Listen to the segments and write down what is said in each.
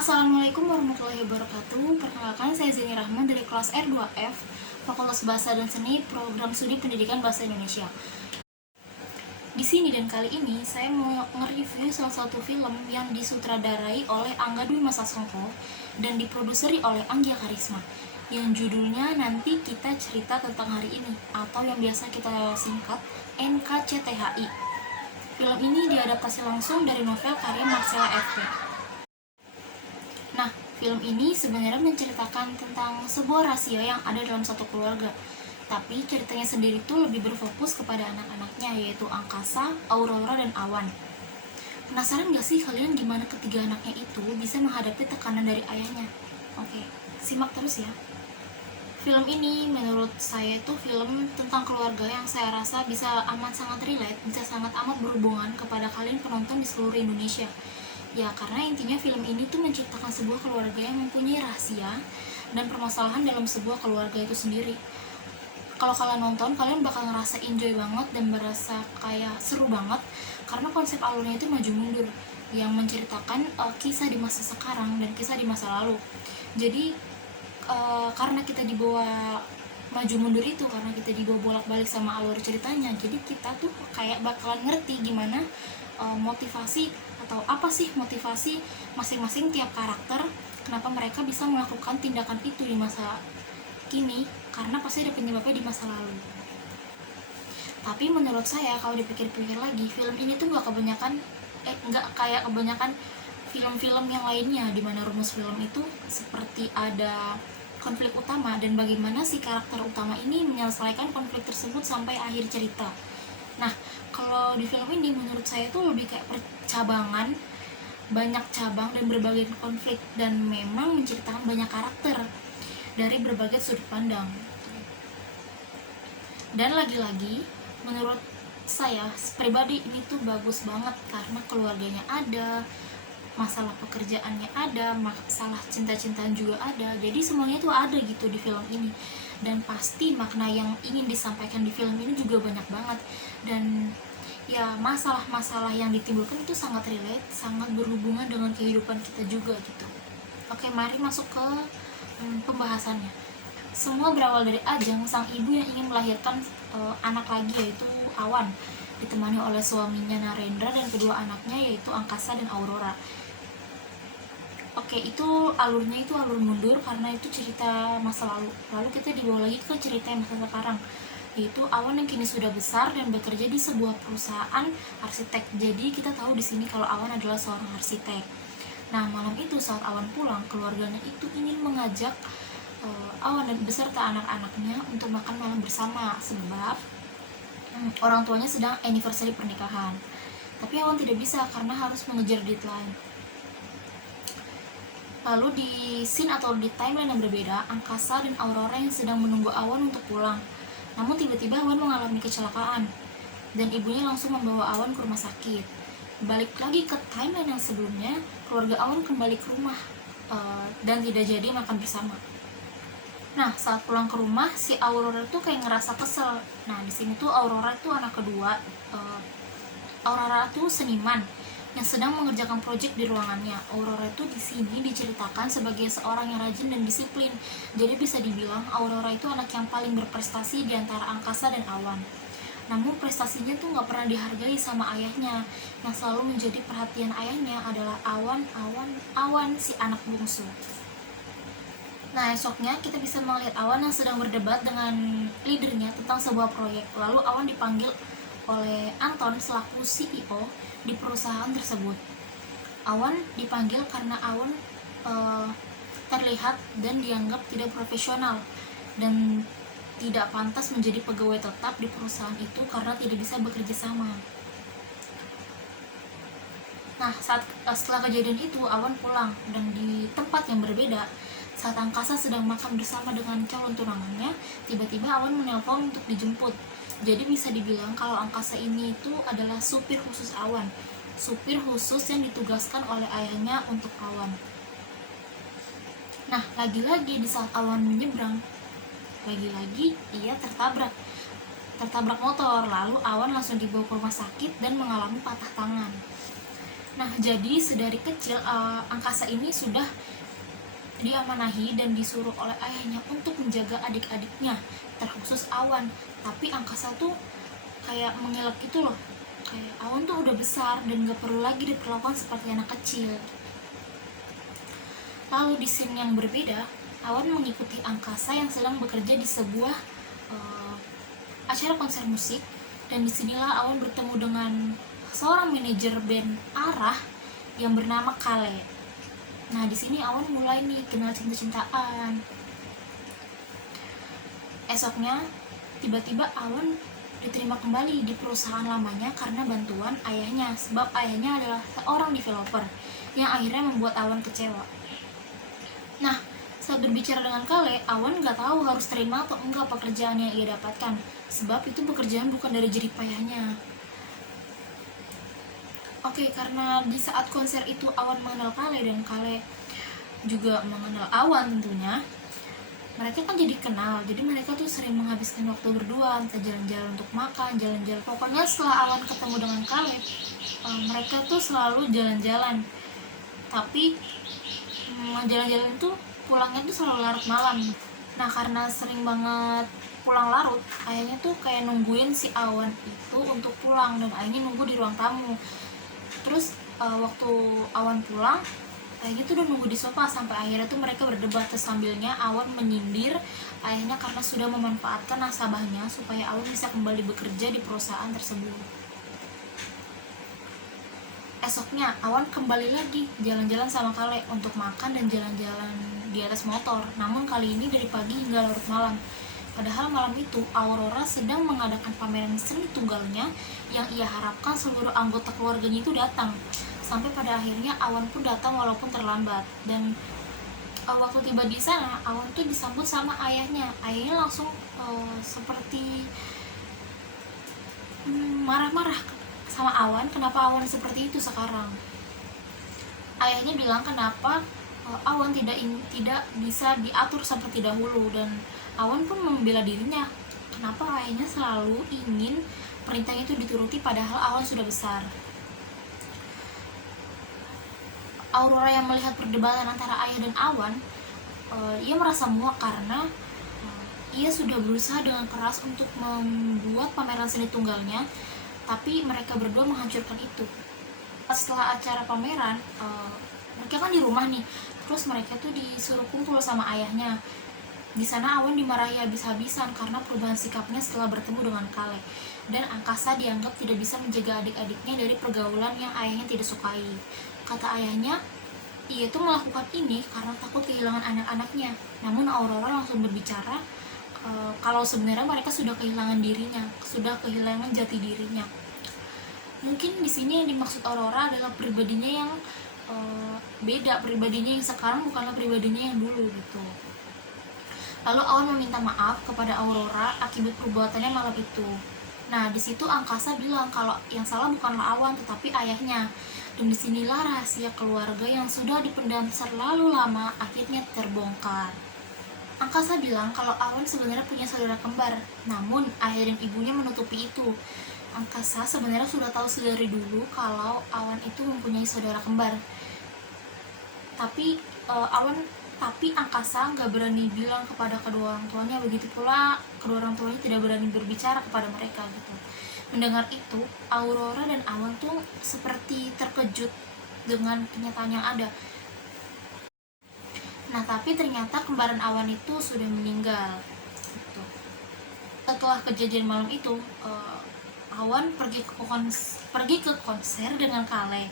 Assalamualaikum warahmatullahi wabarakatuh. Perkenalkan, saya Zeni Rahman dari kelas R2F, Fakultas Bahasa dan Seni, Program Studi Pendidikan Bahasa Indonesia. Di sini dan kali ini saya mau nge-review salah satu film yang disutradarai oleh Angga Dwi Masa Songko dan diproduseri oleh Anggia Karisma, yang judulnya Nanti Kita Cerita Tentang Hari Ini, atau yang biasa kita singkat NKCTHI. Film ini diadaptasi langsung dari novel karya Marcella F.P. Nah, film ini sebenarnya menceritakan tentang sebuah rahasia yang ada dalam satu keluarga. Tapi ceritanya sendiri tuh lebih berfokus kepada anak-anaknya, yaitu Angkasa, Aurora, dan Awan. Penasaran gak sih kalian gimana ketiga anaknya itu bisa menghadapi tekanan dari ayahnya? Oke, simak terus ya. Film ini menurut saya itu film tentang keluarga yang saya rasa bisa amat sangat relate, bisa sangat amat berhubungan kepada kalian penonton di seluruh Indonesia. Ya, karena intinya film ini tuh menceritakan sebuah keluarga yang mempunyai rahasia dan permasalahan dalam sebuah keluarga itu sendiri. Kalau kalian nonton, kalian bakal ngerasa enjoy banget dan berasa kayak seru banget karena konsep alurnya itu maju mundur yang menceritakan kisah di masa sekarang dan kisah di masa lalu. Jadi karena kita dibawa maju mundur itu, karena kita dibawa bolak-balik sama alur ceritanya, jadi kita tuh kayak bakalan ngerti gimana motivasi atau apa sih motivasi masing-masing tiap karakter, kenapa mereka bisa melakukan tindakan itu di masa kini, karena pasti ada penyebabnya di masa lalu. Tapi menurut saya kalau dipikir-pikir lagi, film ini tuh nggak kayak kebanyakan film-film yang lainnya, dimana rumus film itu seperti ada konflik utama dan bagaimana si karakter utama ini menyelesaikan konflik tersebut sampai akhir cerita. Nah, kalau di film ini menurut saya itu lebih kayak percabangan, banyak cabang dan berbagai konflik, dan memang menceritakan banyak karakter dari berbagai sudut pandang. Dan lagi-lagi menurut saya pribadi ini tuh bagus banget karena keluarganya ada, masalah pekerjaannya ada, masalah cinta-cintaan juga ada, jadi semuanya tuh ada gitu di film ini. Dan pasti makna yang ingin disampaikan di film ini juga banyak banget, dan ya masalah-masalah yang ditimbulkan itu sangat relate, sangat berhubungan dengan kehidupan kita juga gitu. Oke, mari masuk ke pembahasannya. Semua berawal dari Ajeng, sang ibu yang ingin melahirkan anak lagi, yaitu Awan, ditemani oleh suaminya Narendra dan kedua anaknya yaitu Angkasa dan Aurora. Oke, itu alurnya itu alur mundur karena itu cerita masa lalu. Lalu kita dibawa lagi ke cerita yang masa sekarang, yaitu Awan yang kini sudah besar dan bekerja di sebuah perusahaan arsitek. Jadi kita tahu di sini kalau Awan adalah seorang arsitek. Nah, malam itu saat Awan pulang, keluarganya itu ingin mengajak Awan dan beserta anak-anaknya untuk makan malam bersama sebab orang tuanya sedang anniversary pernikahan. Tapi Awan tidak bisa karena harus mengejar deadline. Lalu di scene atau di timeline yang berbeda, Angkasa dan Aurora yang sedang menunggu Awan untuk pulang. Namun tiba-tiba Awan mengalami kecelakaan dan ibunya langsung membawa Awan ke rumah sakit. Balik lagi ke timeline yang sebelumnya, keluarga Awan kembali ke rumah dan tidak jadi makan bersama. Nah, saat pulang ke rumah, si Aurora tuh kayak ngerasa kesel. Nah, di sini tuh Aurora tuh anak kedua. Aurora tuh seniman yang sedang mengerjakan proyek di ruangannya. Aurora itu di sini diceritakan sebagai seorang yang rajin dan disiplin. Jadi bisa dibilang Aurora itu anak yang paling berprestasi di antara Angkasa dan Awan. Namun prestasinya tuh nggak pernah dihargai sama ayahnya. Yang selalu menjadi perhatian ayahnya adalah Awan si anak bungsu. Nah, esoknya kita bisa melihat Awan yang sedang berdebat dengan leadernya tentang sebuah proyek. Lalu Awan dipanggil oleh Anton selaku CEO di perusahaan tersebut. Awan dipanggil karena Awan terlihat dan dianggap tidak profesional dan tidak pantas menjadi pegawai tetap di perusahaan itu karena tidak bisa bekerja sama. Nah, setelah kejadian itu Awan pulang, dan di tempat yang berbeda, saat Angkasa sedang makan bersama dengan calon tunangannya, tiba-tiba Awan menelpon untuk dijemput. Jadi bisa dibilang kalau Angkasa ini itu adalah supir khusus Awan, supir khusus yang ditugaskan oleh ayahnya untuk Awan. Nah, lagi-lagi di saat Awan menyeberang, lagi-lagi ia tertabrak motor. Lalu Awan langsung dibawa ke rumah sakit dan mengalami patah tangan. Nah, jadi sedari kecil angkasa ini sudah diamanahi dan disuruh oleh ayahnya untuk menjaga adik-adiknya, terkhusus Awan. Tapi angkasa tuh kayak mengelak gitu loh, kayak Awan tuh udah besar dan gak perlu lagi diperlakukan seperti anak kecil. Lalu di scene yang berbeda, Awan mengikuti angkasa yang sedang bekerja di sebuah acara konser musik, dan disinilah Awan bertemu dengan seorang manajer band Arah yang bernama Kale. Nah, di sini Awan mulai nih kenal cinta-cintaan. Esoknya, tiba-tiba Awan diterima kembali di perusahaan lamanya karena bantuan ayahnya, sebab ayahnya adalah seorang developer yang akhirnya membuat Awan kecewa. Nah, saat berbicara dengan Kale, Awan gak tahu harus terima atau enggak pekerjaan yang ia dapatkan, sebab itu pekerjaan bukan dari jerih payahnya. Oke, karena di saat konser itu Awan mengenal Kale dan Kale juga mengenal Awan tentunya, mereka kan jadi kenal. Jadi mereka tuh sering menghabiskan waktu berdua, entah jalan-jalan untuk makan, jalan-jalan. Pokoknya setelah Awan ketemu dengan Kale, mereka tuh selalu jalan-jalan. Tapi jalan-jalan tuh pulangnya tuh selalu larut malam. Nah, karena sering banget pulang larut, ayahnya tuh kayak nungguin si Awan itu untuk pulang, dan ayahnya nunggu di ruang tamu. Terus waktu Awan pulang, ayahnya tuh udah nunggu di sofa sampai akhirnya tuh mereka berdebat. Terus sambilnya Awan menyindir ayahnya karena sudah memanfaatkan nasabahnya supaya Awan bisa kembali bekerja di perusahaan tersebut. Esoknya Awan kembali lagi jalan-jalan sama Kale untuk makan dan jalan-jalan di atas motor. Namun kali ini dari pagi hingga larut malam. Padahal malam itu Aurora sedang mengadakan pameran seni tunggalnya yang ia harapkan seluruh anggota keluarganya itu datang. Sampai pada akhirnya Awan pun datang walaupun terlambat. Dan waktu tiba di sana, Awan tuh disambut sama ayahnya. Ayahnya langsung seperti marah-marah sama Awan, kenapa Awan seperti itu sekarang. Ayahnya bilang kenapa Awan tidak bisa diatur seperti dahulu, dan Awan pun membela dirinya. Kenapa ayahnya selalu ingin perintahnya itu dituruti padahal Awan sudah besar. Aurora yang melihat perdebatan antara ayah dan Awan, ia merasa muak karena ia sudah berusaha dengan keras untuk membuat pameran seni tunggalnya, tapi mereka berdua menghancurkan itu. Setelah acara pameran, mereka kan di rumah nih, terus mereka tuh disuruh kumpul sama ayahnya. Di sana Awan dimarahi habis-habisan karena perubahan sikapnya setelah bertemu dengan Kale, dan angkasa dianggap tidak bisa menjaga adik-adiknya dari pergaulan yang ayahnya tidak sukai. Kata ayahnya, ia tuh melakukan ini karena takut kehilangan anak-anaknya. Namun Aurora langsung berbicara kalau sebenarnya mereka sudah kehilangan dirinya, sudah kehilangan jati dirinya. Mungkin di sini yang dimaksud Aurora adalah pribadinya yang beda, pribadinya yang sekarang bukanlah pribadinya yang dulu gitu. Lalu Awan meminta maaf kepada Aurora akibat perbuatannya malam itu. Nah, di situ angkasa bilang kalau yang salah bukanlah Awan tetapi ayahnya. Dan disinilah rahasia keluarga yang sudah dipendam terlalu lama akhirnya terbongkar. Angkasa bilang kalau Awan sebenarnya punya saudara kembar, namun ayah dan ibunya menutupi itu. Angkasa sebenarnya sudah tahu sedari dulu kalau Awan itu mempunyai saudara kembar. Tapi Angkasa nggak berani bilang kepada kedua orang tuanya, begitu pula kedua orang tuanya tidak berani berbicara kepada mereka gitu. Mendengar itu, Aurora dan Awan tuh seperti terkejut dengan kenyataan yang ada. Nah, tapi ternyata kembaran Awan itu sudah meninggal gitu. Setelah kejadian malam itu, Awan pergi ke konser dengan Kale.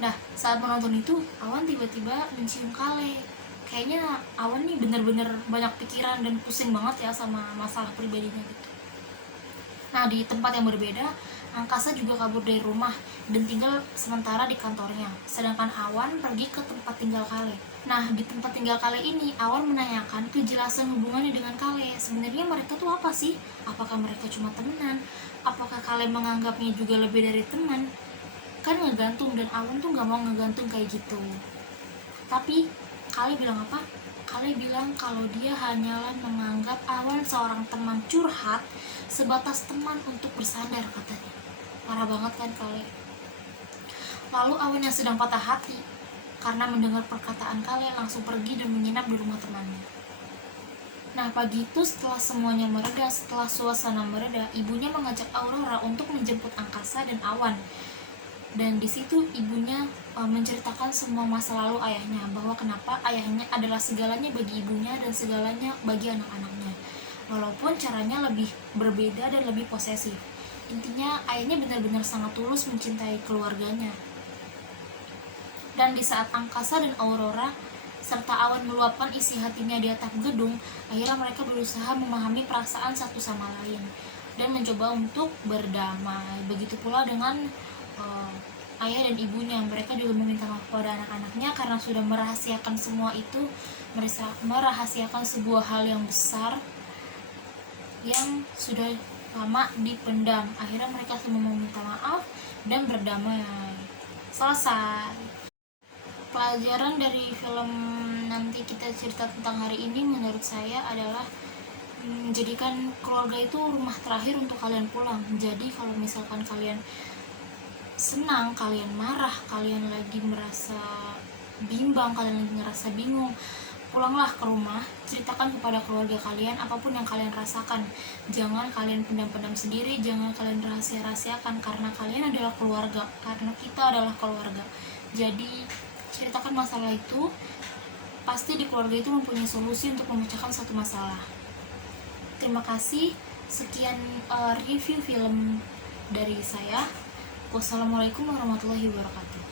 Nah, saat menonton itu Awan tiba-tiba mencium Kale. Kayaknya Awan nih bener-bener banyak pikiran dan pusing banget ya sama masalah pribadinya gitu. Nah, di tempat yang berbeda, Angkasa juga kabur dari rumah dan tinggal sementara di kantornya, sedangkan Awan pergi ke tempat tinggal Kale. Nah, di tempat tinggal Kale ini, Awan menanyakan kejelasan hubungannya dengan Kale. Sebenarnya mereka tuh apa sih? Apakah mereka cuma temenan? Apakah Kale menganggapnya juga lebih dari teman? Kan ngegantung, dan Awan tuh gak mau ngegantung kayak gitu. Tapi Kale bilang apa? Kale bilang kalau dia hanyalah menganggap Awan seorang teman curhat, sebatas teman untuk bersandar katanya. Parah banget kan Kale. Lalu Awan yang sedang patah hati karena mendengar perkataan kalian langsung pergi dan menginap di rumah temannya. Nah, pagi itu setelah semuanya mereda, setelah suasana mereda, ibunya mengajak Aurora untuk menjemput Angkasa dan Awan. Dan di situ ibunya menceritakan semua masa lalu ayahnya, bahwa kenapa ayahnya adalah segalanya bagi ibunya dan segalanya bagi anak-anaknya. Walaupun caranya lebih berbeda dan lebih posesif. Intinya ayahnya benar-benar sangat tulus mencintai keluarganya. Dan di saat Angkasa dan Aurora serta Awan meluapkan isi hatinya di atap gedung, akhirnya mereka berusaha memahami perasaan satu sama lain dan mencoba untuk berdamai. Begitu pula dengan ayah dan ibunya, mereka juga meminta maaf kepada anak-anaknya karena sudah merahasiakan semua itu, merahasiakan sebuah hal yang besar yang sudah lama dipendam. Akhirnya mereka semua meminta maaf dan berdamai. Selesai. Pelajaran dari film nanti kita cerita tentang hari ini menurut saya adalah menjadikan keluarga itu rumah terakhir untuk kalian pulang. Jadi kalau misalkan kalian senang, kalian marah, kalian lagi merasa bimbang, kalian lagi ngerasa bingung, pulanglah ke rumah, ceritakan kepada keluarga kalian apapun yang kalian rasakan. Jangan kalian pendam-pendam sendiri, jangan kalian rahasia-rahasiakan, karena kalian adalah keluarga, karena kita adalah keluarga. Jadi ceritakan masalah itu, pasti di keluarga itu mempunyai solusi untuk memecahkan satu masalah. Terima kasih, sekian review film dari saya. Wassalamualaikum warahmatullahi wabarakatuh.